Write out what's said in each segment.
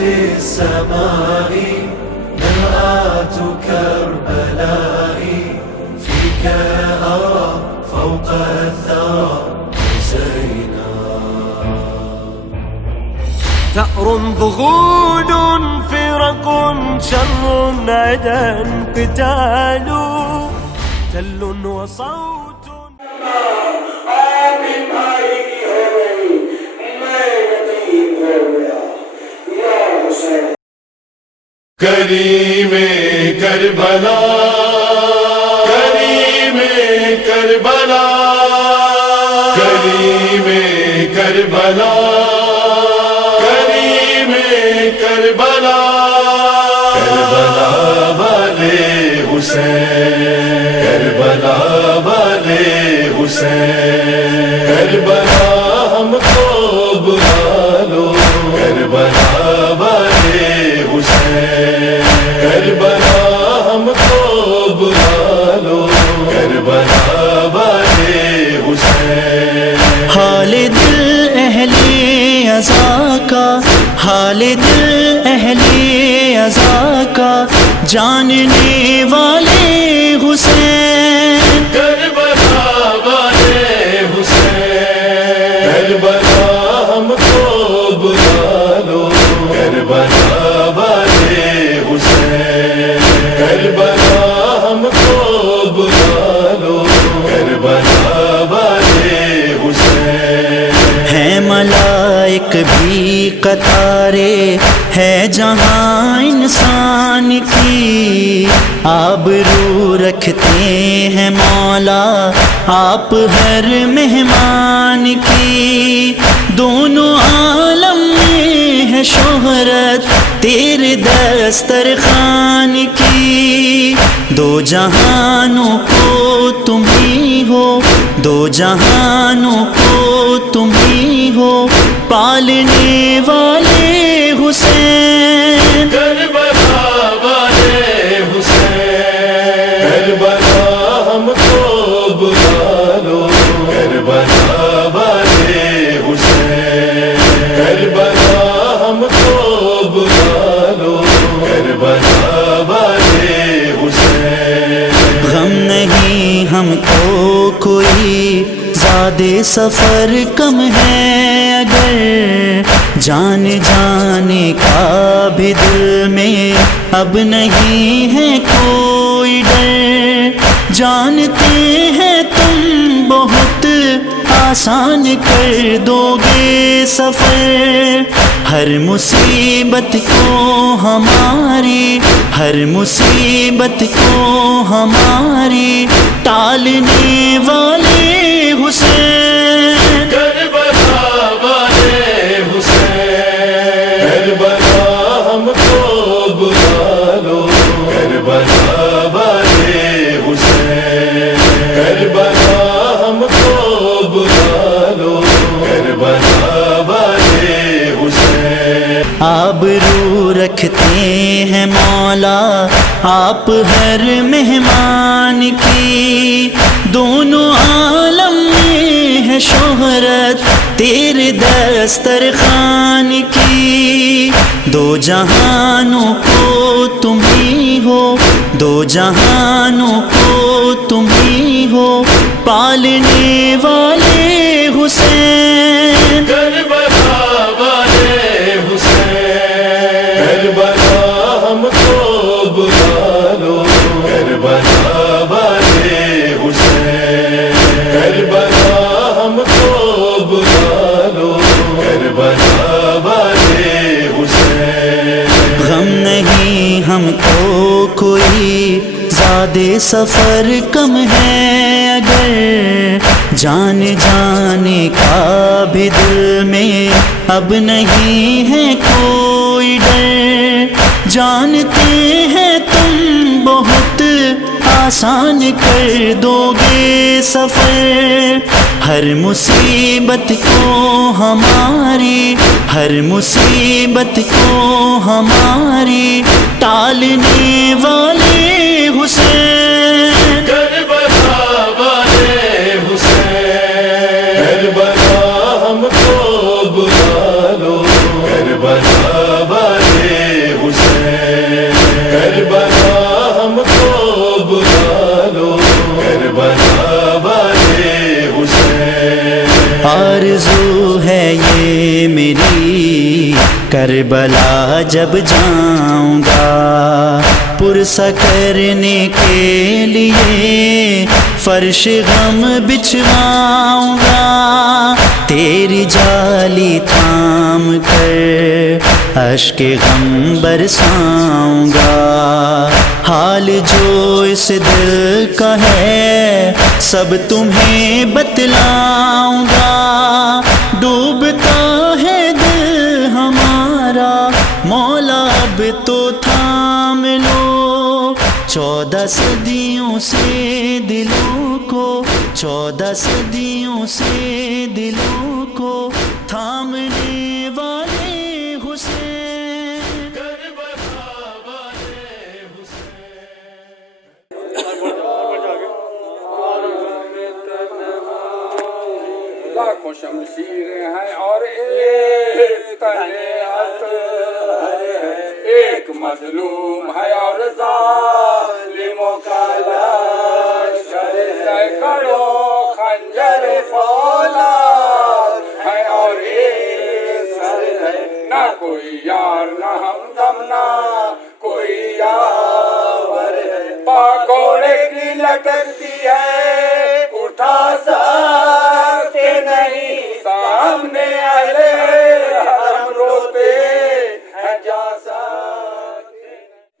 في السماء مرآة كربلاء فيك أرى فوق الثرى حسينا ثأر ضغود فرق شر عدا قتال تل وصوت کریم کربلا کریم کربلا کریم کربلا کریم کربلا کربلا والے حسین کربلا والے حسین کربلا ہم کو بلا لو کربلا والے حسین کربلا ہم کو بلا لو کربلا والے حسین حال دل اہل عزا کا حال دل اہل عزا کا جاننے والے حسین کربلا والے حسین کربلا ہم کو بلا لو کربلا والے حسین کربلا ہم کو بلا لو کربلا والے حسین ہے ملائک بھی قطارے ہے جہاں انسان کی آبرو رکھتے ہیں مولا آپ ہر مہمان کی دونوں عالم میں ہے شہرت تیرے دسترخوان کی دو جہانوں کو تم ہی ہو دو جہانوں کو تم ہی ہو پالنے والے حسین کربلا والے حسین کربلا ہم کو بلا لو کربلا والے حسین کربلا ہم کو بلا لو کربلا والے حسین غم نہیں ہم کو کوئی زیادہ سفر کم ہے اگر جان جانے کا بھی دل میں اب نہیں ہے کوئی ڈر جانتے ہیں تم بہت آسان کر دو گے سفر ہر مصیبت کو ہماری ہر مصیبت کو ہماری ٹالنے والے حسین کربلا والے حسین کربلا ہم کو بلا لو کربلا والے حسین کربلا ہم کو بلا لو کربلا والے حسین آبرو رکھتے ہیں مولا آپ ہر مہمان کی دونوں عالم میں ہے شہرت تیرے دسترخوان کی دو جہانوں کو تم ہی ہو دو جہانوں کو تم ہی ہو پالنے والے حسین کربلا والے حسین کربلا ہم کو بلا لو کربلا والے حسین کربلا ہم کو بلا لو کربلا والے حسین غم نہیں ہم کو کوئی زیادہ سفر کم ہے اگر جان جانے کا بھی دل میں اب نہیں ہے کوئی ڈر جانتے ہیں تم بہت آسان کر دو گے سفر ہر مصیبت کو ہماری، ہر مصیبت کو ہماری ٹالنے والے حسین، کربلا والے حسین، کربلا ہم کو بلا لو، کربلا والے حسین، کربلا ہم کو بلا لو، کربلا والے حسین۔ آرزو ہے یہ میری کربلا جب جاؤں گا، پرسہ کرنے کے لیے فرش غم بچھواؤں گا، تیری جالی تھام کر اشک غم برساؤں گا، حال جو اس دل کا ہے سب تمہیں بتلاؤں گا، ڈوبتا ہے دل ہمارا مولا اب تو تھام لو، 14 صدیوں سے دلوں کو، 14 صدیوں سے دلوں کو تھامنے والے حسین، کربلا والے حسین۔ لاکھوں شمشیر ہیں اور ایک تنعت ہے، ایک مظلوم ہے اور ظالموں کا لشکر، سینکڑوں خنجر فولاد ہے اور ایک سر ہے، نہ کوئی یار نہ ہمدم نہ کوئی یاور ہے، پاگوڑے کی لٹکتی ہے اٹھا سکتے نہیں، سامنے اہل حرم روتے ہیں جا سکتے،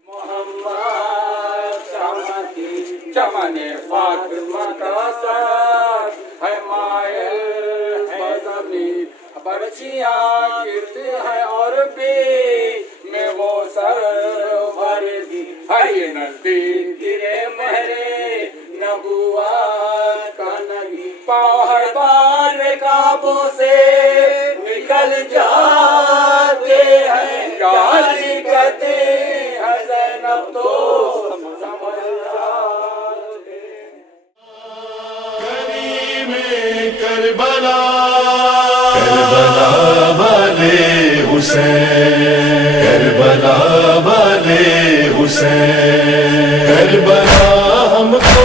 محمد چمکی چمن فاطمہ کا ساتھ ہے مائل بزمین، برچیاں گرتی ہیں اور بھی میں وہ سر بھردی ہے، یہ نزدیک گرے مہرے نبوت کا نبی، پاؤں ہر بار کعبوں سے نکل جاتے ہیں، علی کہتے ہیں زینب تو سمجھ جاتے ہیں۔ کریم کربلا، کربلا والے حسین، کربلا والے حسین، کربلا ہم کو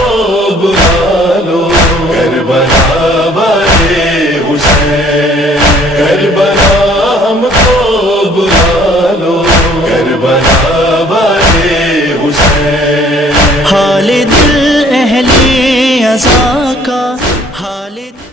بلا لو، کربلا والے حسین، کربلا ہم کو بلا لو، کربلا والے حسین۔ حال دل اہل عزا کا، حال دل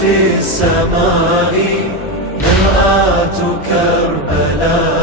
في السماء مرآة كربلاء